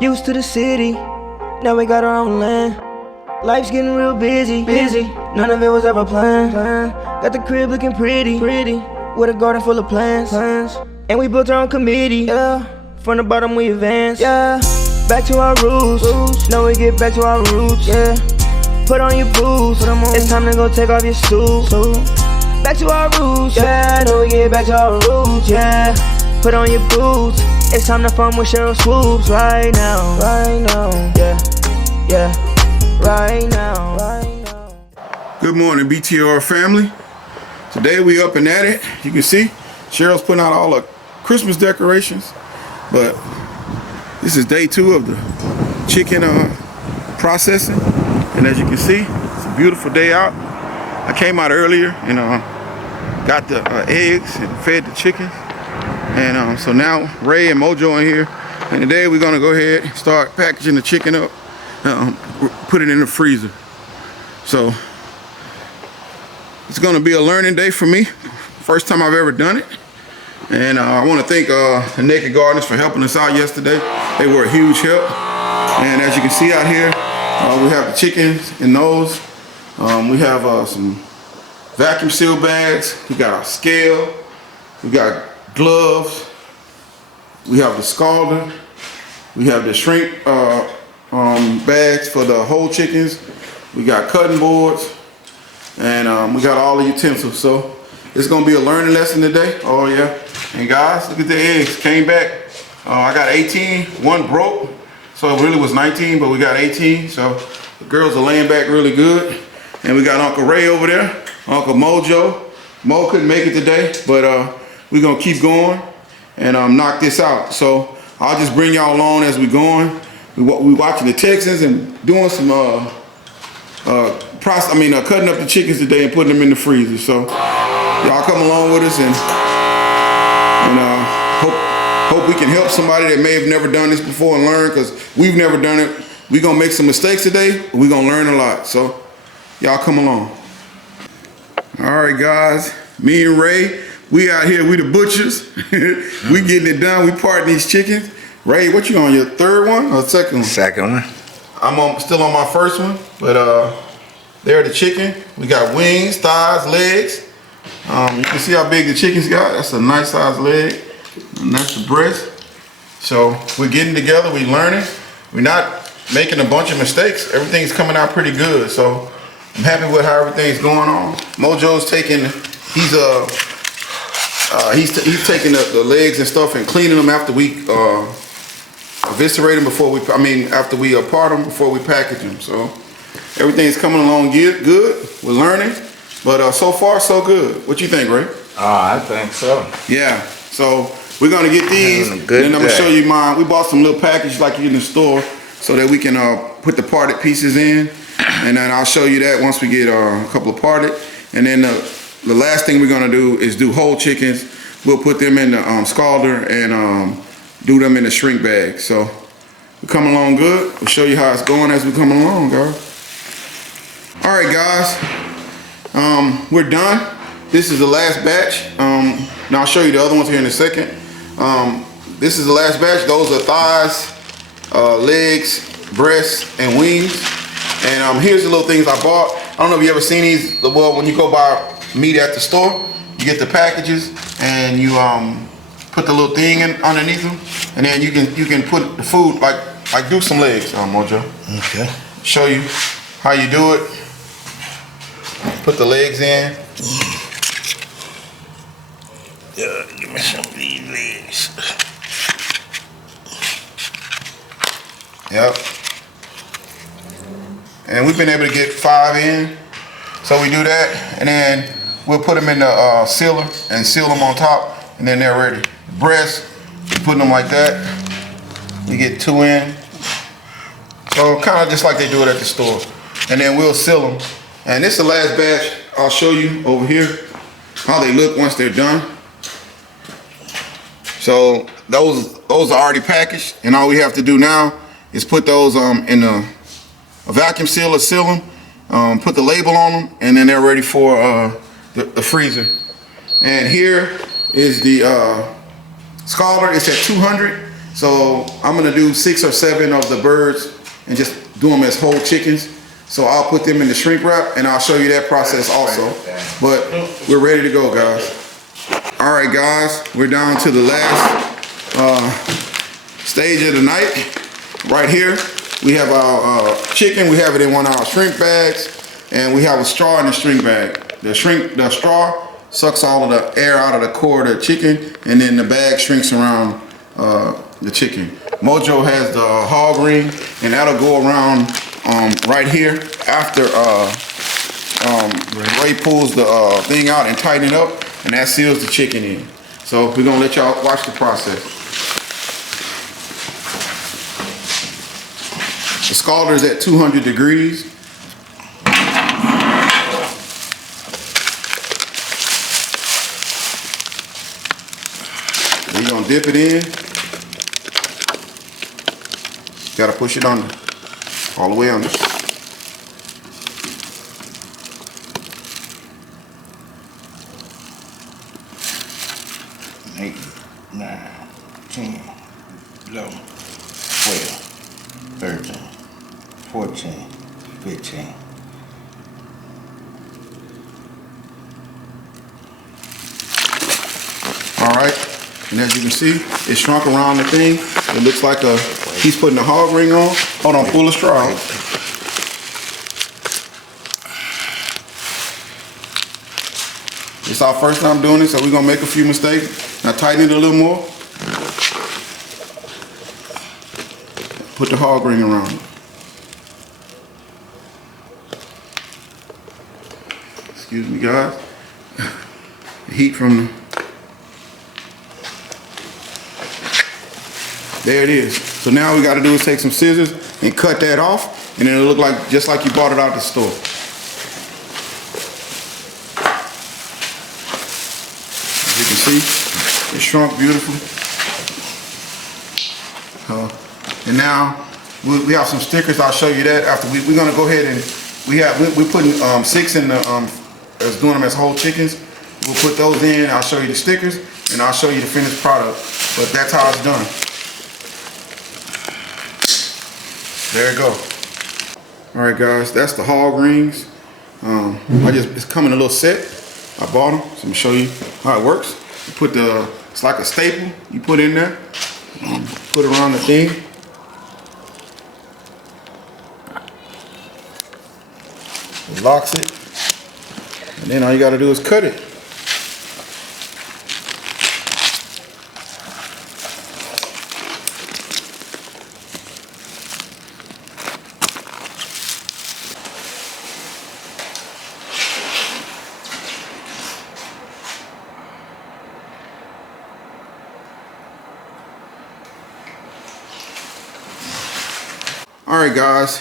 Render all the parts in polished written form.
Used to the city, now we got our own land. Life's getting real busy. None of it was ever planned. Got the crib looking pretty, with a garden full of plants. And we built our own committee, yeah. From the bottom we advance, yeah. Back to our roots, now we get back to our roots, yeah. Put on your boots, it's time to go take off your suit. Back to our roots, yeah. Now we get back to our roots, yeah. Put on your boots, it's time to fun with Cheryl Swoops right now, yeah. Right now. Good morning, BTR family. Today we up and at it. You can see Cheryl's putting out all the Christmas decorations, but this is day 2 of the chicken processing. And as you can see, it's a beautiful day out. I came out earlier and got the eggs and fed the chickens. And so now Ray and Mojo in here. And today we're gonna go ahead and start packaging the chicken up, put it in the freezer. So it's gonna be a learning day for me. First time I've ever done it. And I wanna thank the Naked Gardeners for helping us out yesterday. They were a huge help. And as you can see out here, we have the chickens in those. We have some vacuum seal bags. We got our scale. We got gloves. We have the scalder. We have the shrink bags for the whole chickens. We got cutting boards. And we got all the utensils. So it's gonna be a learning lesson today. Oh yeah. And guys, look at the eggs, came back. I got 18, one broke. So it really was 19, but we got 18. So the girls are laying back really good. And we got Uncle Ray over there, Uncle Mojo. Mo couldn't make it today, but we're gonna keep going and knock this out. So I'll just bring y'all along as we going. We watching the Texans and doing some cutting up the chickens today and putting them in the freezer. So y'all come along with us and hope we can help somebody that may have never done this before and learn, because we've never done it. We're gonna make some mistakes today, but we're gonna learn a lot. So y'all come along. All right, guys, me and Ray, we out here, we the butchers. We getting it done, we parting these chickens. Ray, what you on, your third one or second one? Second one. I'm still on my first one, but there the chicken. We got wings, thighs, legs. You can see how big the chicken's got. That's a nice size leg. And that's the breast. So we're getting together, we learning. We're not making a bunch of mistakes. Everything's coming out pretty good. So I'm happy with how everything's going on. Mojo's taking, he's taking the legs and stuff and cleaning them after we eviscerate them after we part them before we package them. So everything's coming along good. We're learning, but so far so good. What you think, Ray? I think so. Yeah. So we're gonna get these, and then I'm gonna show you mine. We bought some little package like in the store, so that we can put the parted pieces in, and then I'll show you that once we get a couple of parted. And then the last thing we're gonna do is do whole chickens. We'll put them in the scalder and do them in the shrink bag. So we're coming along good. We'll show you how it's going as we come along, guys. All right, guys, we're done. This is the last batch. Now I'll show you the other ones here in a second. This is the last batch. Those are thighs, legs, breasts, and wings. And here's the little things I bought. I don't know if you ever seen these. Well, when you go buy meat at the store, you get the packages and you put the little thing in underneath them, and then you can put the food like do some legs, Mojo. Okay. Show you how you do it. Put the legs in. Give me some of these legs. Yep. And we've been able to get 5 in. So we do that, and then we'll put them in the sealer and seal them on top, and then they're ready. Breasts, putting them like that. You get 2 in. So kind of just like they do it at the store. And then we'll seal them. And this is the last batch. I'll show you over here how they look once they're done. So those are already packaged, and all we have to do now is put those in a vacuum sealer, seal them, put the label on them, and then they're ready for the freezer. And here is the scalder. It's at 200. So I'm gonna do 6 or 7 of the birds and just do them as whole chickens. So I'll put them in the shrink wrap and I'll show you that process also. But we're ready to go, guys. All right, guys, we're down to the last stage of the night. Right here, we have our chicken. We have it in one of our shrink bags, and we have a straw in the shrink bag. The straw sucks all of the air out of the core of the chicken, and then the bag shrinks around the chicken. Mojo has the hog ring, and that'll go around right here after Ray pulls the thing out and tighten it up, and that seals the chicken in. So we're gonna let y'all watch the process. The scalder is at 200 degrees. We're gonna dip it in. Gotta push it under, all the way under. 8, 9, 10, 11, 12, 13, 14, 15. All right, and as you can see, it shrunk around the thing. It looks like he's putting a hog ring on. Hold on, pull the straw out. It's our first time doing this, so we're gonna make a few mistakes. Now tighten it a little more. Put the hog ring around it. Excuse me, guys. The heat from the... There it is. So now we gotta do is take some scissors and cut that off, and it'll look like just like you bought it out the store. As you can see, it shrunk beautifully. And now we have some stickers. I'll show you that after we're gonna go ahead and we're putting 6 in the as doing them as whole chickens. We'll put those in. I'll show you the stickers and I'll show you the finished product. But that's how it's done. There you go. All right, guys, that's the hog rings. It's coming a little set. I bought them, so I'm gonna show you how it works. You put it's like a staple you put in there. Put it around the thing. It locks it. And then all you gotta do is cut it. All right, guys.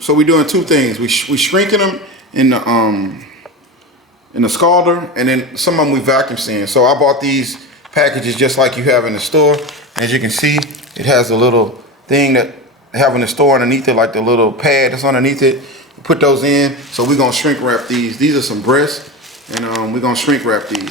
So we're doing 2 things. We shrinking them in the scalder, and then some of them we vacuum sealing. So I bought these packages just like you have in the store. As you can see, it has a little thing that they have in the store underneath it, like the little pad that's underneath it. We put those in. So we're gonna shrink wrap these. These are some breasts, and we're gonna shrink wrap these.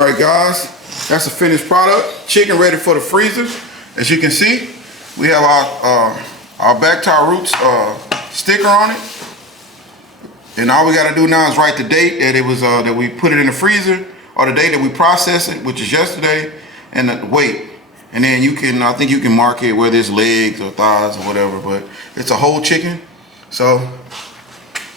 All right, guys, that's the finished product. Chicken ready for the freezer. As you can see, we have our back tire roots sticker on it. And all we gotta do now is write the date that it was that we put it in the freezer, or the date that we processed it, which is yesterday, and the weight. And then you can, I think you can mark it whether it's legs or thighs or whatever, but it's a whole chicken. So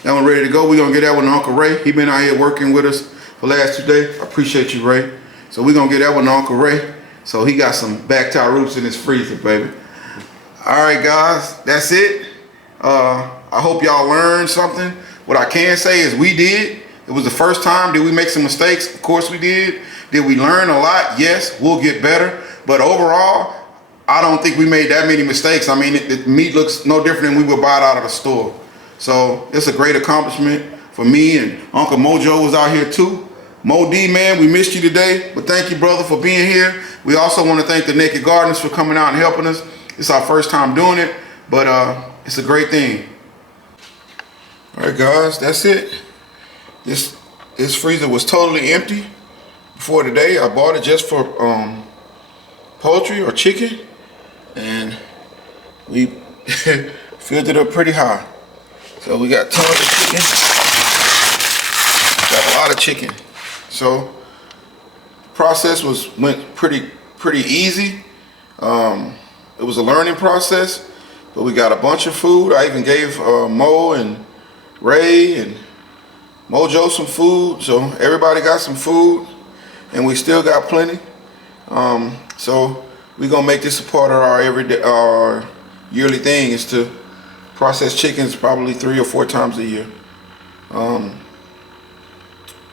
that one ready to go. We're gonna get that one to Uncle Ray. He been out here working with us for the last 2 days. I appreciate you, Ray. So we're gonna get that one to Uncle Ray. So he got some back tire roots in his freezer, baby. All right, guys, that's it. I hope y'all learned something. What I can say is we did. It was the first time. Did we make some mistakes? Of course we did. Did we learn a lot? Yes, we'll get better. But overall, I don't think we made that many mistakes. I mean, the meat looks no different than we would buy it out of the store. So it's a great accomplishment for me, and Uncle Mojo was out here too. Mo D, man, we missed you today, but thank you, brother, for being here. We also want to thank the Naked Gardeners for coming out and helping us. It's our first time doing it, but it's a great thing. All right, guys, that's it. This freezer was totally empty before today. I bought it just for poultry or chicken, and we filled it up pretty high. So we got tons of chicken. Got a lot of chicken. So the process went pretty easy. It was a learning process, but we got a bunch of food. I even gave Mo and Ray and Mojo some food, so everybody got some food, and we still got plenty. So we're gonna make this a part of our yearly thing, is to process chickens probably 3 or 4 times a year.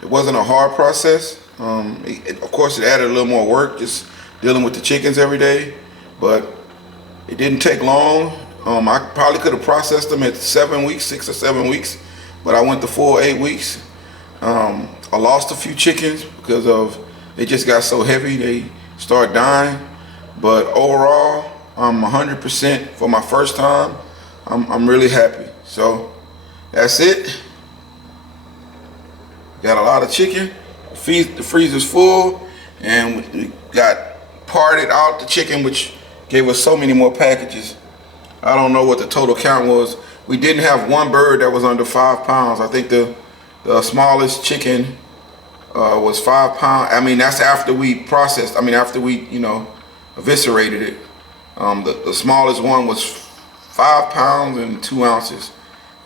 It wasn't a hard process. Of course, it added a little more work just dealing with the chickens every day, but it didn't take long. I probably could have processed them at 7 weeks, 6 or 7 weeks, but I went the full 8 weeks. I lost a few chickens because they just got so heavy they started dying. But overall, I'm 100% for my first time. I'm really happy. So that's it. Got a lot of chicken. The freezer's full, and we got parted out the chicken, which gave us so many more packages. I don't know what the total count was. We didn't have one bird that was under 5 pounds. I think the smallest chicken was 5 pounds. I mean, that's after we processed. I mean, after we, eviscerated it. The smallest one was 5 pounds and 2 ounces.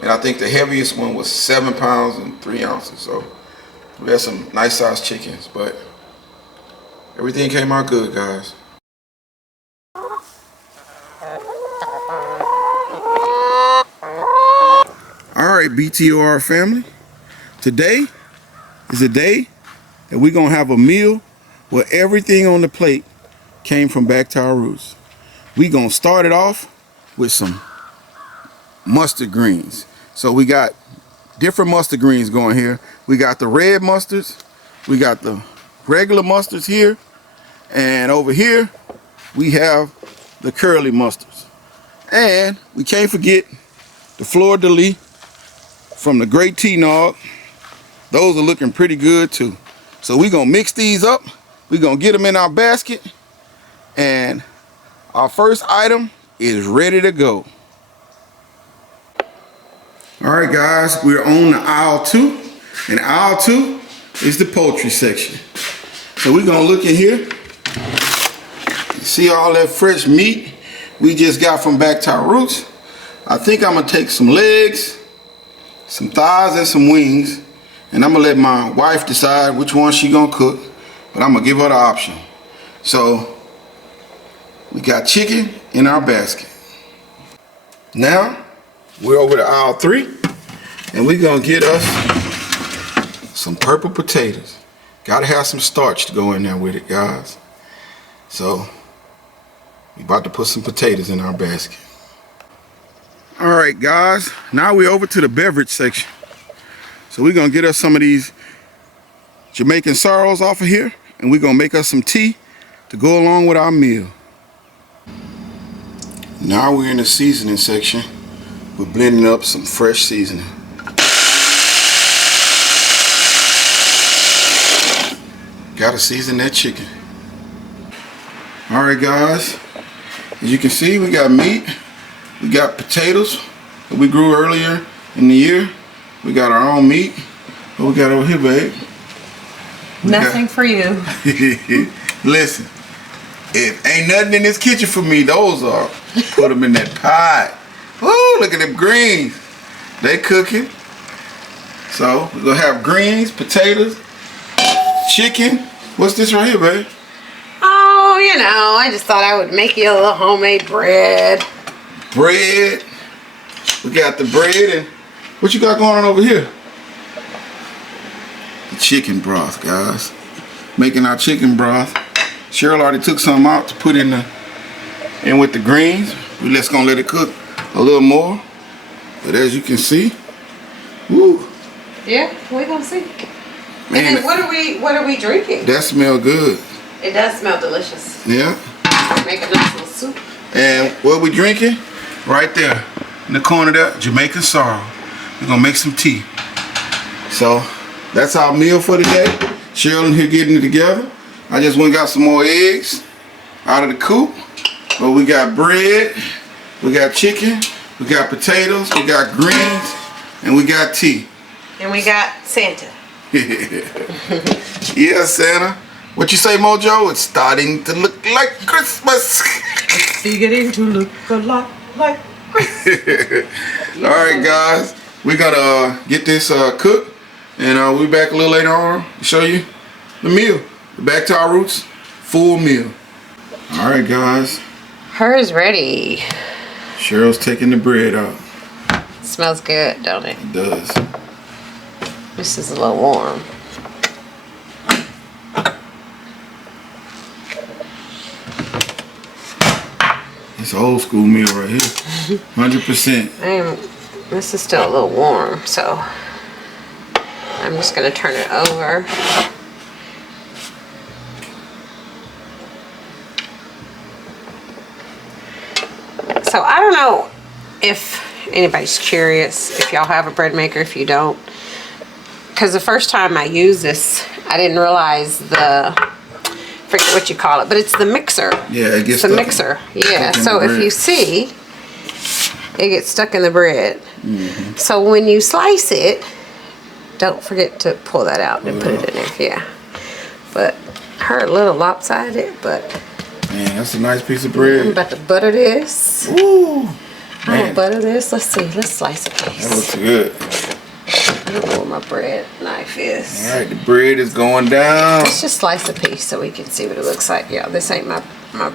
And I think the heaviest one was 7 pounds and 3 ounces. So we had some nice sized chickens, but everything came out good, guys. All right, BTOR family. Today is a day that we're gonna have a meal where everything on the plate came from back to our roots. We're gonna start it off with some mustard greens. So we got different mustard greens going here. We got the red mustards, we got the regular mustards here, and over here we have the curly mustards. And we can't forget the fleur de lis from the Great T-Nog. Those are looking pretty good too. So we're gonna mix these up. We're gonna get them in our basket, and our first item is ready to go. All right, guys, we're on the aisle 2, and aisle 2 is the poultry section. So we're gonna look in here, see all that fresh meat we just got from back to our roots. I think I'm gonna take some legs, some thighs, and some wings, and I'm gonna let my wife decide which one she gonna cook, but I'm gonna give her the option. So we got chicken in our basket. Now we're over to aisle 3, and we're gonna get us some purple potatoes. Gotta have some starch to go in there with it, guys. So we about to put some potatoes in our basket. All right, guys, now we're over to the beverage section. So we're gonna get us some of these Jamaican sorrows off of here, and we're gonna make us some tea to go along with our meal. Now we're in the seasoning section. We're blending up some fresh seasoning. Gotta season that chicken. All right, guys, as you can see, we got meat. We got potatoes that we grew earlier in the year. We got our own meat. What we got over here, babe? Nothing for you. Listen, it ain't nothing in this kitchen for me. Those are. Put them in that pot. Woo, look at them greens. They cooking. So we're gonna have greens, potatoes, chicken. What's this right here, babe? Oh, I just thought I would make you a little homemade bread. Bread. We got the bread, and what you got going on over here? chicken broth, guys. Making our chicken broth. Cheryl already took some out to put in with the greens. We're just gonna let it cook a little more. But as you can see, woo. Yeah, we're gonna see. Man, and then what are we drinking? That smells good. It does smell delicious. Yeah. Make a nice little soup. And what we drinking? Right there in the corner there, Jamaican sorrel. We're gonna make some tea. So that's our meal for today. Cheryl in here getting it together. I just went and got some more eggs out of the coop. But we got bread, we got chicken, we got potatoes, we got greens, and we got tea. And we got Santa. Yeah, Santa. What you say, Mojo? It's starting to look like Christmas. It's beginning to look a lot like Christmas. Alright, guys. We're gonna get this cooked. And we'll be back a little later on to show you the meal. Back to our roots. Full meal. Alright, guys. Hers ready. Cheryl's taking the bread out. Smells good, don't it? It does. This is a little warm. It's an old school meal right here. 100%. This is still a little warm, so I'm just gonna turn it over. So I don't know if anybody's curious, if y'all have a bread maker, if you don't. Because the first time I used this, I didn't realize forget what you call it, but it's the mixer. Yeah, it gets the mixer. Yeah, so if you see, it gets stuck in the bread. Mm-hmm. So when you slice it, don't forget to pull that out and put it in there. Yeah, but her a little lopsided, but man, that's a nice piece of bread. I'm about to butter this. Ooh, man. I'm gonna butter this. Let's see. Let's slice a piece. That looks good. I don't know where my bread knife is. All right, the bread is going down. Let's just slice a piece so we can see what it looks like. Yeah, this ain't my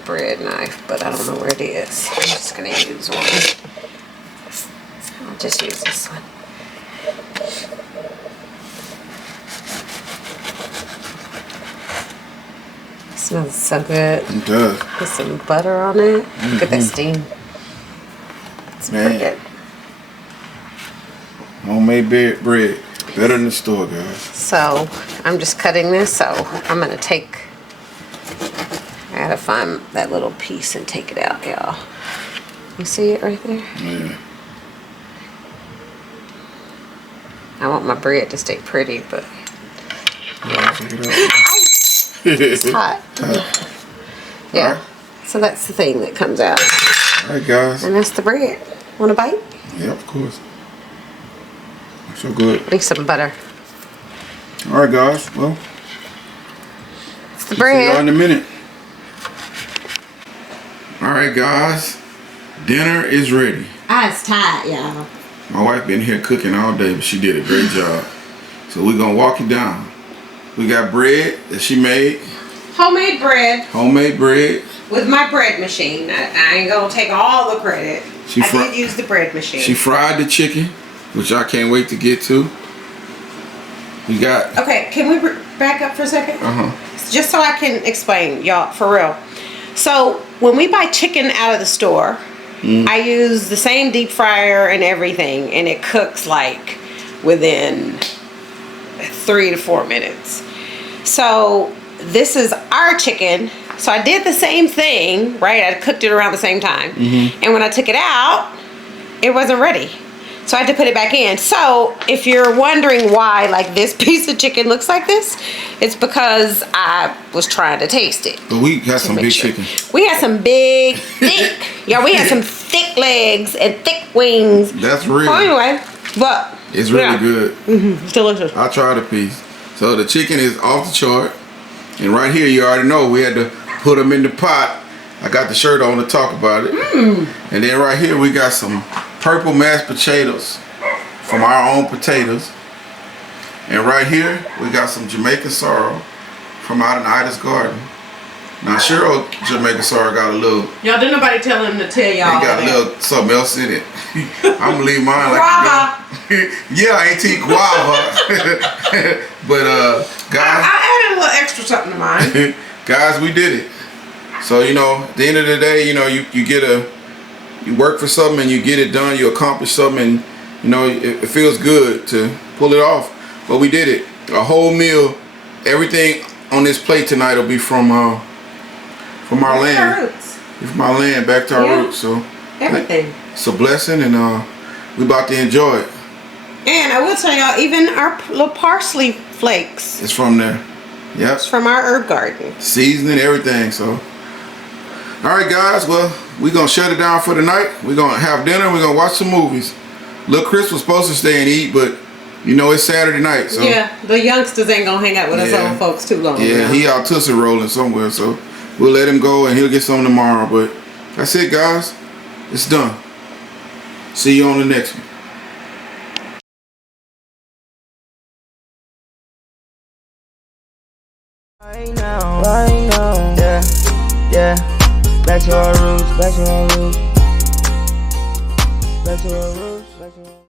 bread knife, but I don't know where it is. I'm just gonna use one. I'll just use this one. It smells so good. It does. Put some butter on it. Look at that steam. It's pretty good. Homemade bread. Better than the store, guys. So I'm just cutting this, so I'm gonna take, I gotta find that little piece and take it out, y'all. You see it right there? Yeah. I want my bread to stay pretty, but Yeah, check it out. it's hot. Yeah. Right. So that's the thing that comes out. All right, guys. And that's the bread. Want a bite? Yeah, of course. So good. Need some butter. All right, guys. Well, It's the see y'all bread. in a minute. All right, guys. Dinner is ready. It's tight, y'all. My wife been here cooking all day, but she did a great job. So we're gonna walk it down. We got bread that she made. Homemade bread Homemade bread. with my bread machine. I ain't gonna take all the credit. I did use the bread machine. She fried the chicken, which I can't wait to get to. We got. Okay, can we back up for a second? Just so I can explain, y'all, for real. So when we buy chicken out of the store, I use the same deep fryer and everything, and it cooks like within 3 to 4 minutes. So this is our chicken. So I did the same thing, right? I cooked it around the same time. And when I took it out, it wasn't ready. So I had to put it back in. So if you're wondering why like this piece of chicken looks like this, it's because I was trying to taste it. But we got some big chicken. We had some big, thick, yeah, we had some thick legs and thick wings. That's real. So anyway, but It's really good. It's delicious. I tried a piece. So the chicken is off the chart. And right here, you already know we had to put them in the pot. I got the shirt on to talk about it. And then right here, we got some purple mashed potatoes from our own potatoes. And right here, we got some Jamaican sorrel from out in Ida's garden. Now, Cheryl Jamaican sorrel got a little. Y'all, didn't nobody tell him to tell y'all. It got a little something else in it. I'm gonna leave mine like guava. Yeah, I ain't eat guava. But guys, I added a little extra something to mine. guys, we did it. So you know, at the end of the day, you know, you work for something and you get it done. You accomplish something, and you know it feels good to pull it off. But we did it. A whole meal, everything on this plate tonight will be from our land. Roots. From our land, back to our roots. So everything. It's a blessing, and we about to enjoy it. And I will tell y'all, even our little parsley flakes. It's from there. Yep. It's from our herb garden. Seasoning, everything. So, all right, guys. Well, we're gonna shut it down for the night. We're gonna have dinner. We're gonna watch some movies. Little Chris was supposed to stay and eat, but you know it's Saturday night. So yeah, the youngsters ain't gonna hang out with us old folks too long. Yeah, he out tussle rolling somewhere. So we'll let him go, and he'll get some tomorrow. But that's it, guys. It's done. See you on the next one. Right now, yeah. Back to our roots, back to our roots, back to our roots, back to our roots.